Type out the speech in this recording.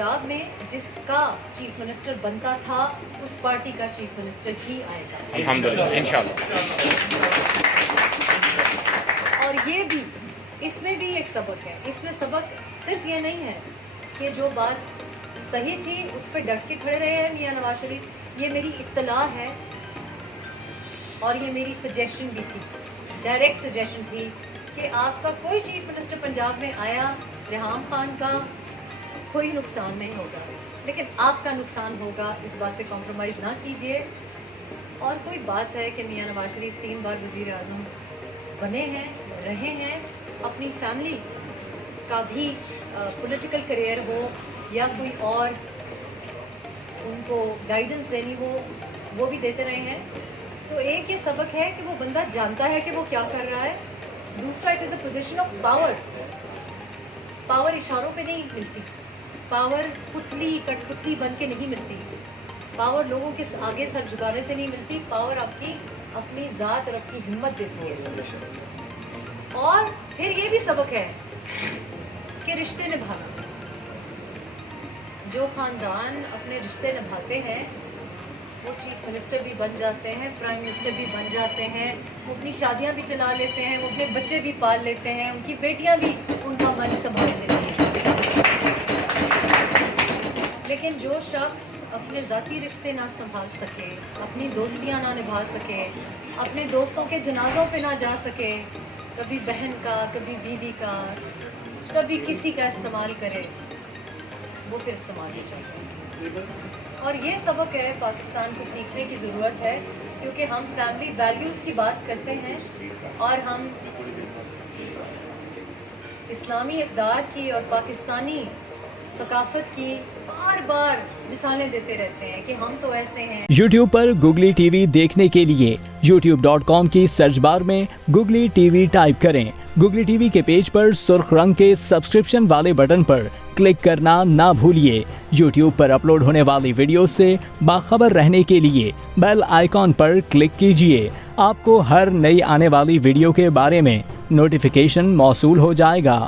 पंजाब में जिसका chief minister बनता था उस पार्टी का चीफ मिनिस्टर ही आएगा अल्हम्दुलिल्लाह इंशाल्लाह। और ये भी, इसमें भी एक सबक है। इसमें सबक सिर्फ ये नहीं है कि जो बात सही थी उस पर डट के खड़े रहे हैं मियां नवाज शरीफ, ये मेरी इत्तला है और ये मेरी सजेशन भी थी, डायरेक्ट सजेशन थी कि आपका कोई चीफ मिनिस्टर पंजाब में आया, रेहाम खान का कोई नुकसान नहीं होगा, लेकिन आपका नुकसान होगा, इस बात पे कॉम्प्रोमाइज़ ना कीजिए। और कोई बात है कि मियां नवाज शरीफ 3 बार वज़ीर आज़म बने हैं, रहे हैं, अपनी फैमिली का भी पॉलिटिकल करियर हो या कोई और उनको गाइडेंस देनी हो वो भी देते रहे हैं। तो एक ये सबक है कि वो बंदा जानता है कि वो क्या कर रहा है। दूसरा, it is a position of power. Power इशारों पे नहीं मिलती, पावर पुतली कठपुतली बन के नहीं मिलती, पावर लोगों के आगे सर झुकाने से नहीं मिलती, पावर आपकी अपनी ज़ात और अपनी हिम्मत देती है। और फिर ये भी सबक है कि रिश्ते निभाना। जो ख़ानदान अपने रिश्ते निभाते हैं वो चीफ मिनिस्टर भी बन जाते हैं, प्राइम मिनिस्टर भी बन जाते हैं, वो अपनी शादियां भी चला लेते हैं, वो अपने बच्चे भी पाल लेते हैं, उनकी बेटियां भी उनका मन संभाल लेती हैं। लेकिन जो शख्स अपने ज़ाती रिश्ते ना संभाल सके, अपनी दोस्तियां ना निभा सके, अपने दोस्तों के जनाज़ों पे ना जा सके, कभी बहन का, कभी बीवी का, कभी किसी का इस्तेमाल करे, वो फिर इस्तेमाल नहीं करते। और ये सबक है पाकिस्तान को सीखने की ज़रूरत है, क्योंकि हम फैमिली वैल्यूज़ की बात करते हैं और हम इस्लामी इक़दार की और पाकिस्तानी सकाफ़त की बार बार मिसालें देते रहते हैं कि हम तो ऐसे हैं। YouTube पर Googly TV देखने के लिए youtube.com की सर्च बार में Googly TV टाइप करें। Googly TV के पेज पर सुर्ख रंग के सब्सक्रिप्शन वाले बटन पर क्लिक करना ना भूलिए। YouTube पर अपलोड होने वाली वीडियो से बाखबर रहने के लिए बेल आइकॉन पर क्लिक कीजिए। आपको हर नई आने वाली वीडियो के बारे में नोटिफिकेशन मौसूल हो जाएगा।